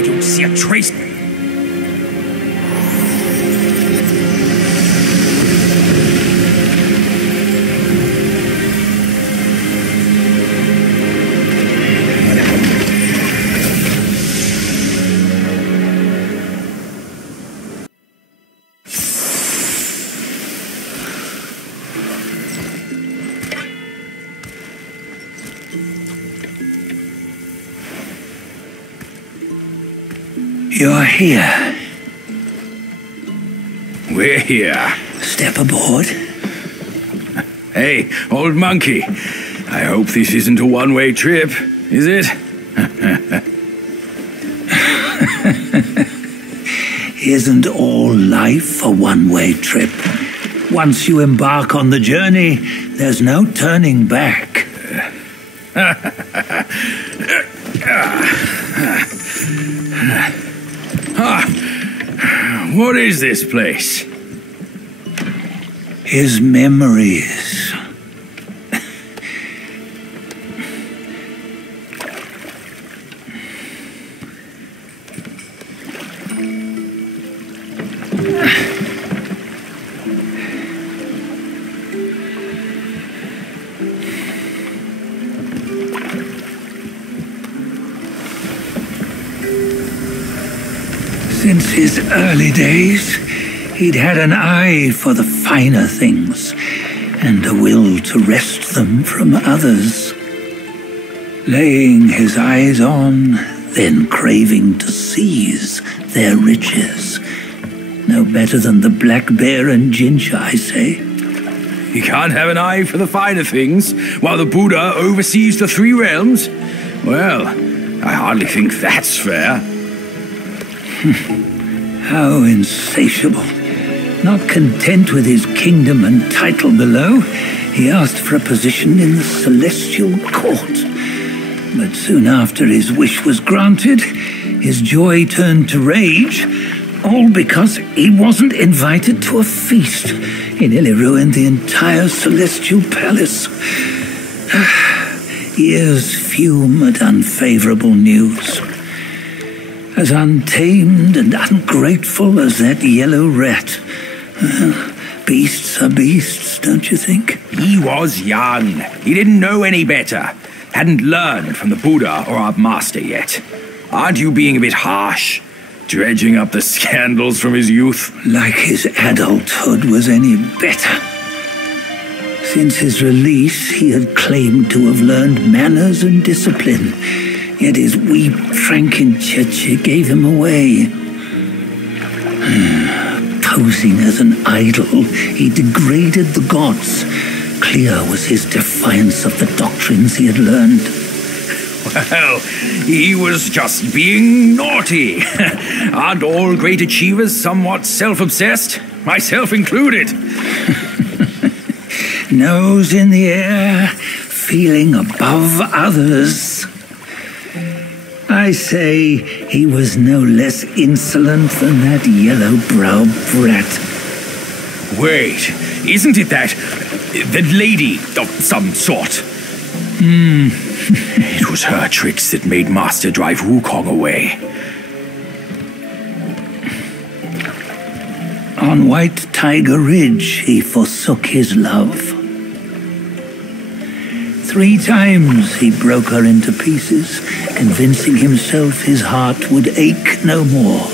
I don't see a trace. You're here. We're here. Step aboard. Hey, old monkey. I hope this isn't a one-way trip, is it? Isn't all life a one-way trip? Once you embark on the journey, there's no turning back. What is this place? His memories. Since his early days, he'd had an eye for the finer things and a will to wrest them from others. Laying his eyes on, then craving to seize their riches. No better than the black bear and ginger, I say. You can't have an eye for the finer things while the Buddha oversees the three realms? Well, I hardly think that's fair. How insatiable. Not content with his kingdom and title below, he asked for a position in the celestial court. But soon after his wish was granted, his joy turned to rage, all because he wasn't invited to a feast. He nearly ruined the entire celestial palace. Ears fume at unfavorable news. As untamed and ungrateful as that yellow rat. Beasts are beasts, don't you think? He was young. He didn't know any better. Hadn't learned from the Buddha or our master yet. Aren't you being a bit harsh? Dredging up the scandals from his youth? Like his adulthood was any better. Since his release, he had claimed to have learned manners and discipline. Yet his weak Frankenchurch gave him away. Posing as an idol, he degraded the gods. Clear was his defiance of the doctrines he had learned. Well, he was just being naughty. Aren't all great achievers somewhat self-obsessed? Myself included. Nose in the air, feeling above others. I say he was no less insolent than that yellow-browed brat. Wait, isn't it that lady of some sort? It was her tricks that made Master drive Wukong away. On White Tiger Ridge, he forsook his love. 3 times he broke her into pieces, convincing himself his heart would ache no more.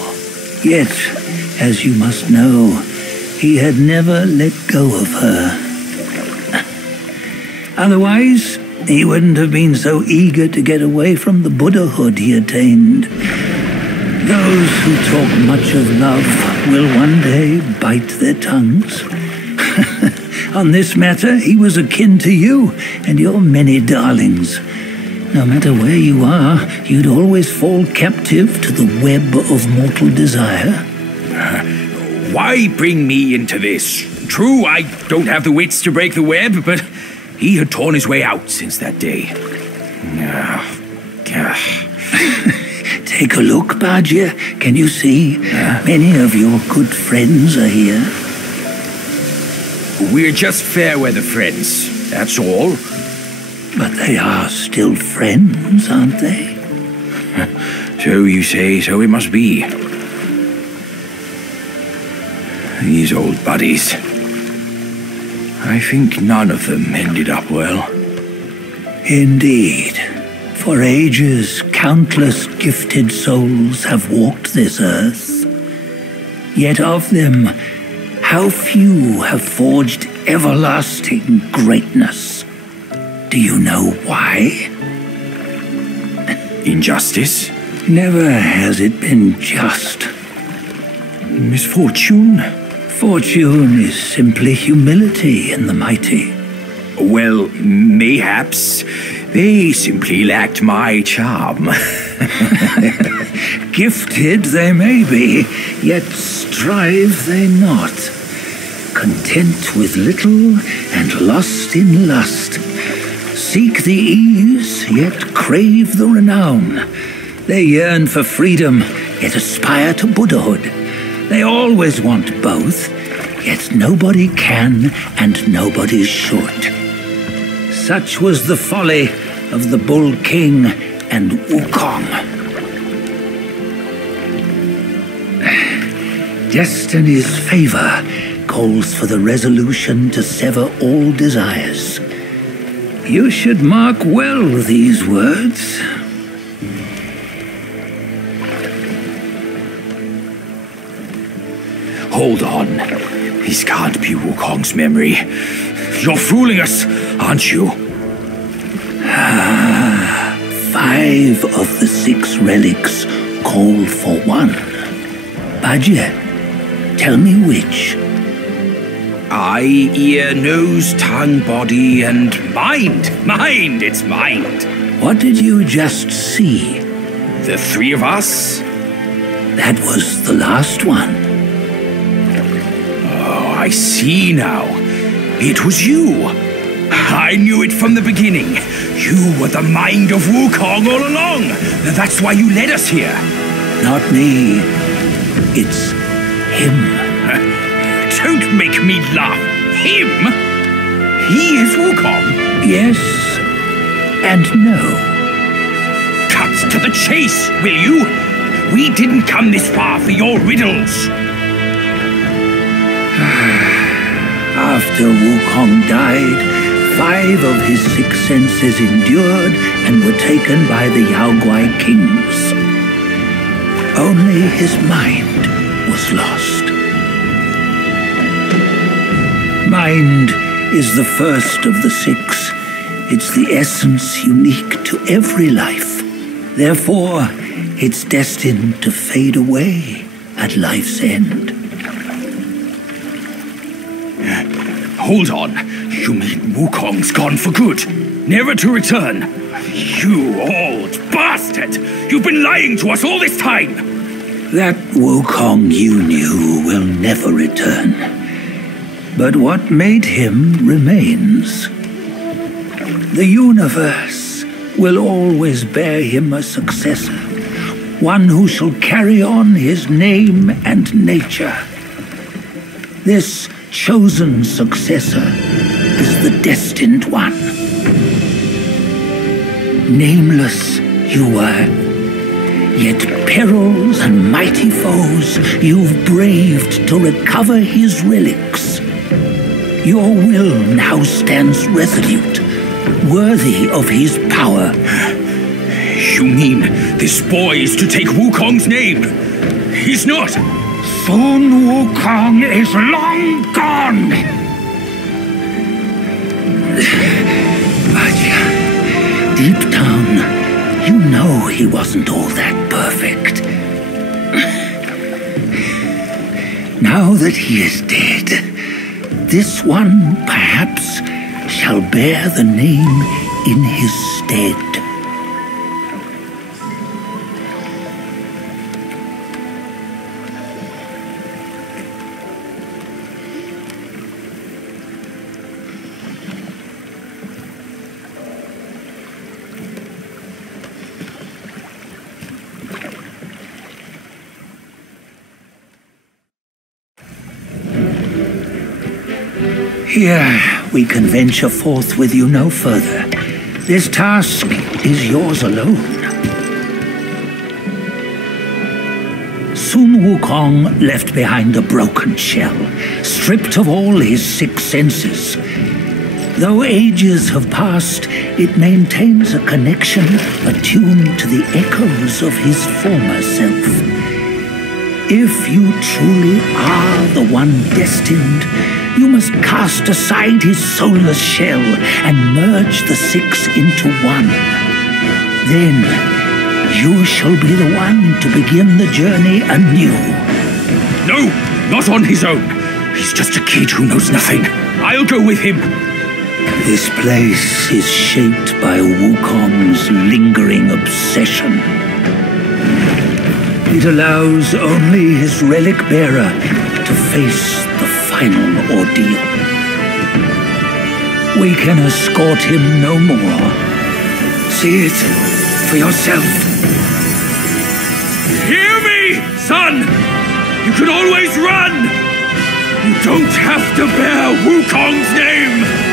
Yet, as you must know, he had never let go of her. Otherwise, he wouldn't have been so eager to get away from the Buddhahood he attained. Those who talk much of love will one day bite their tongues. On this matter, he was akin to you and your many darlings. No matter where you are, you'd always fall captive to the web of mortal desire. Why bring me into this? True, I don't have the wits to break the web, but he had torn his way out since that day. Take a look, Bajia. Can you see? Many of your good friends are here. We're just fair-weather friends, that's all. But they are still friends, aren't they? So you say, so it must be. These old buddies. I think none of them ended up well. Indeed. For ages, countless gifted souls have walked this earth. Yet of them, how few have forged everlasting greatness? Do you know why? Injustice? Never has it been just. Misfortune? Fortune is simply humility in the mighty. Well, mayhaps they simply lacked my charm. Gifted they may be, yet strive they not. Content with little and lost in lust. Seek the ease, yet crave the renown. They yearn for freedom, yet aspire to Buddhahood. They always want both, yet nobody can and nobody should. Such was the folly of the Bull King and Wukong. Destiny's favor calls for the resolution to sever all desires. You should mark well these words. Hold on. This can't be Wukong's memory. You're fooling us, aren't you? 5 of the 6 relics call for one. Bajie, tell me which. Eye, ear, nose, tongue, body, and mind. Mind, it's mind. What did you just see? The 3 of us? That was the last one. Oh, I see now. It was you. I knew it from the beginning. You were the mind of Wukong all along. That's why you led us here. Not me. It's him. Don't make me laugh. Him? He is Wukong? Yes and no. Cut to the chase, will you? We didn't come this far for your riddles. After Wukong died, 5 of his 6 senses endured and were taken by the Yaoguai kings. Only his mind was lost. Mind is the first of the 6. It's the essence unique to every life. Therefore, it's destined to fade away at life's end. Hold on. You mean Wukong's gone for good? Never to return? You old bastard! You've been lying to us all this time! That Wukong you knew will never return. But what made him remains. The universe will always bear him a successor, one who shall carry on his name and nature. This chosen successor is the destined one. Nameless you were, yet perils and mighty foes you've braved to recover his relics. Your will now stands resolute, worthy of his power. You mean this boy is to take Wukong's name? He's not! Sun Wukong is long gone! But deep down, you know he wasn't all that perfect. Now that he is dead, this one, perhaps, shall bear the name in his stead. Here, we can venture forth with you no further. This task is yours alone. Sun Wukong left behind a broken shell, stripped of all his 6 senses. Though ages have passed, it maintains a connection attuned to the echoes of his former self. If you truly are the one destined, you must cast aside his soulless shell and merge the 6 into one. Then you shall be the one to begin the journey anew. No, not on his own. He's just a kid who knows nothing. I'll go with him. This place is shaped by Wukong's lingering obsession. It allows only his relic bearer to face the final ordeal. We can escort him no more. See it for yourself. Hear me, son! You can always run! You don't have to bear Wukong's name!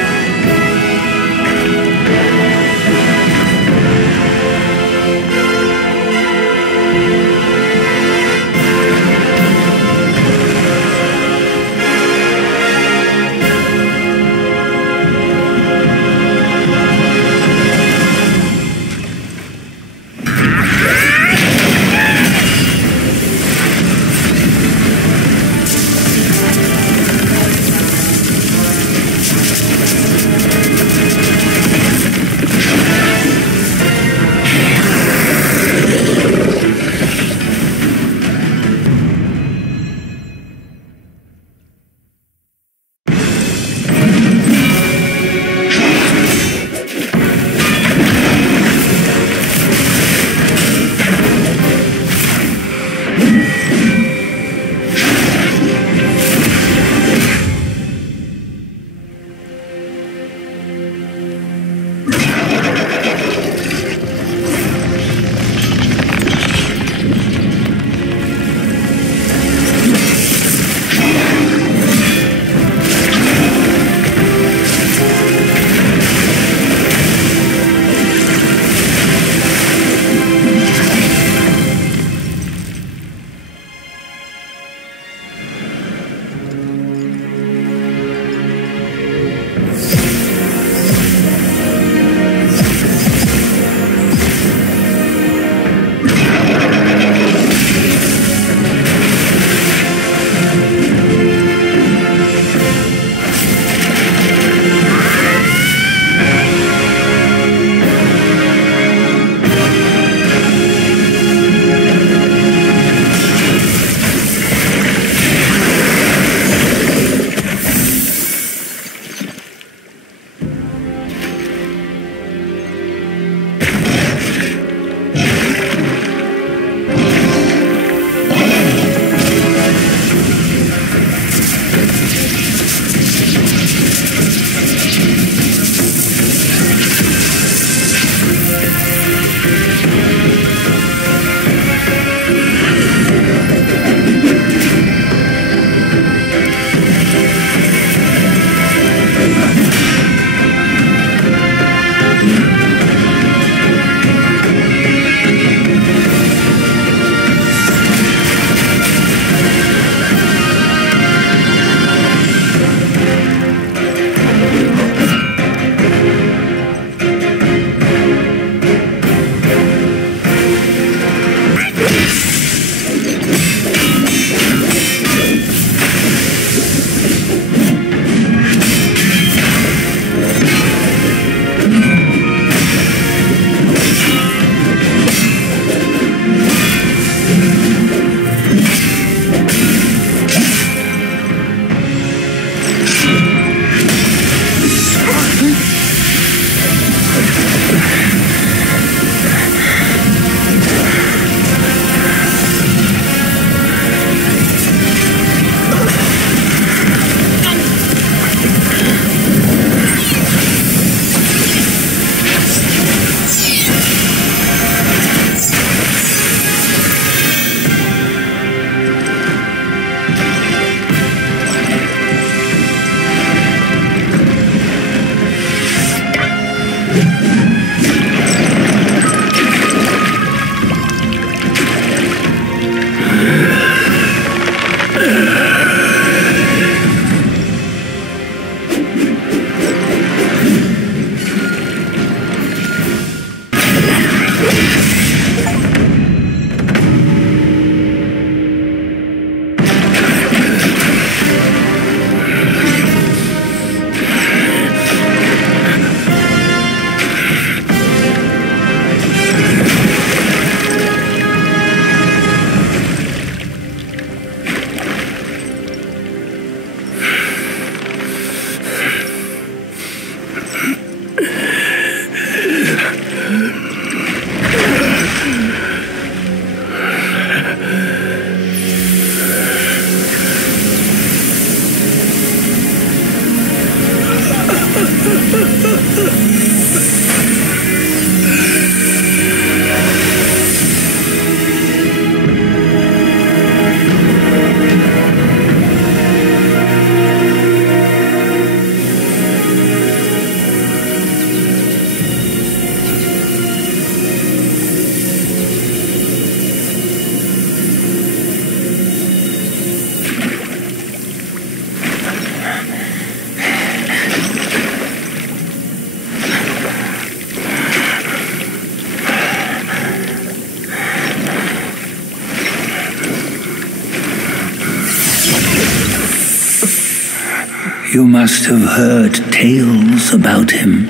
You must have heard tales about him.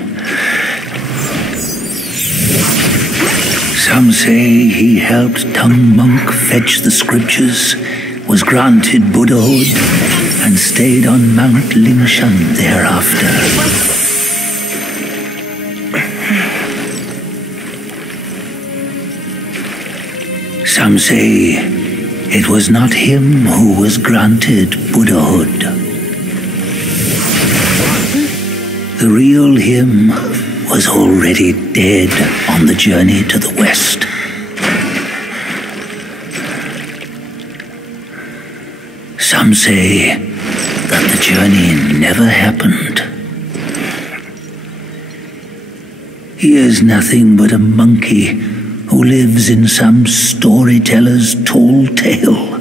Some say he helped Tung Monk fetch the scriptures, was granted Buddhahood, and stayed on Mount Lingshan thereafter. Some say it was not him who was granted Buddhahood. The real him was already dead on the journey to the west. Some say that the journey never happened. He is nothing but a monkey who lives in some storyteller's tall tale.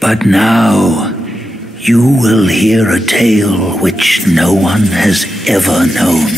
But now, you will hear a tale which no one has ever known.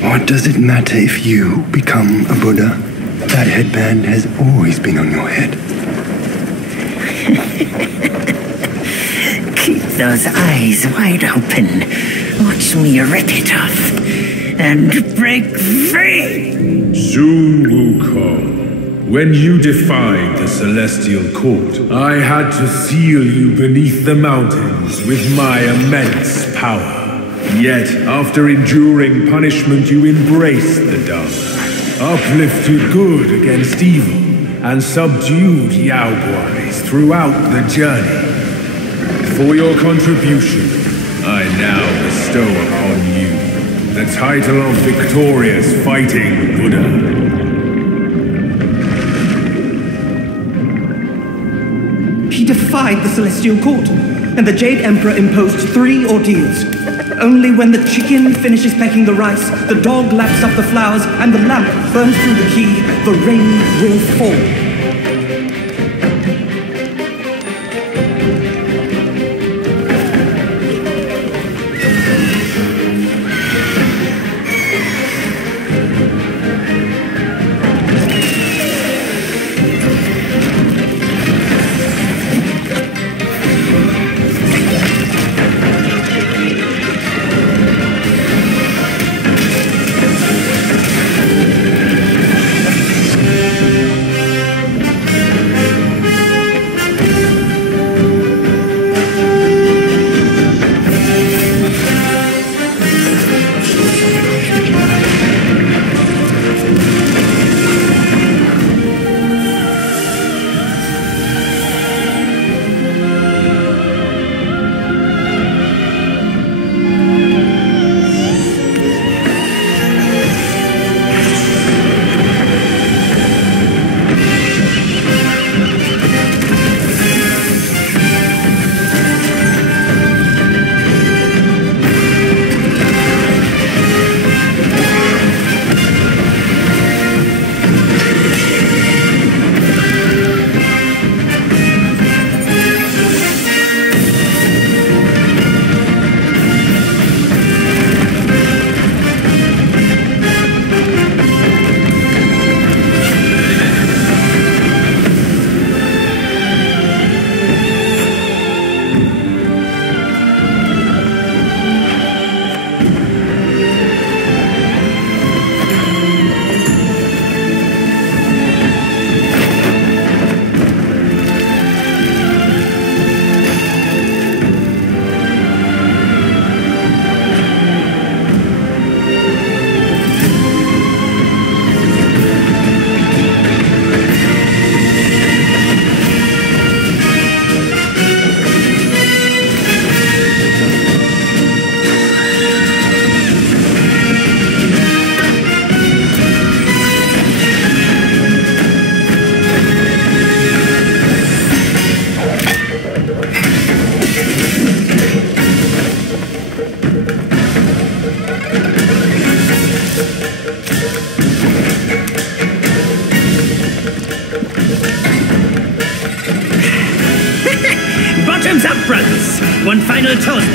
What does it matter if you become a Buddha? That headband has always been on your head. Keep those eyes wide open. Watch me rip it off and break free. Sun Wukong, when you defied the Celestial Court, I had to seal you beneath the mountains with my immense power. Yet, after enduring punishment, you embraced the Dharma, uplifted good against evil, and subdued Yaoguais throughout the journey. For your contribution, I now bestow upon you the title of Victorious Fighting Buddha. He defied the Celestial Court, and the Jade Emperor imposed 3 ordeals. Only when the chicken finishes pecking the rice, the dog laps up the flowers, and the lamp burns through the key, the rain will fall.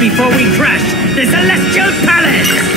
before we crash the Celestial Palace!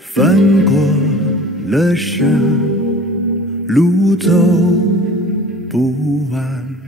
翻过了山，路走不完。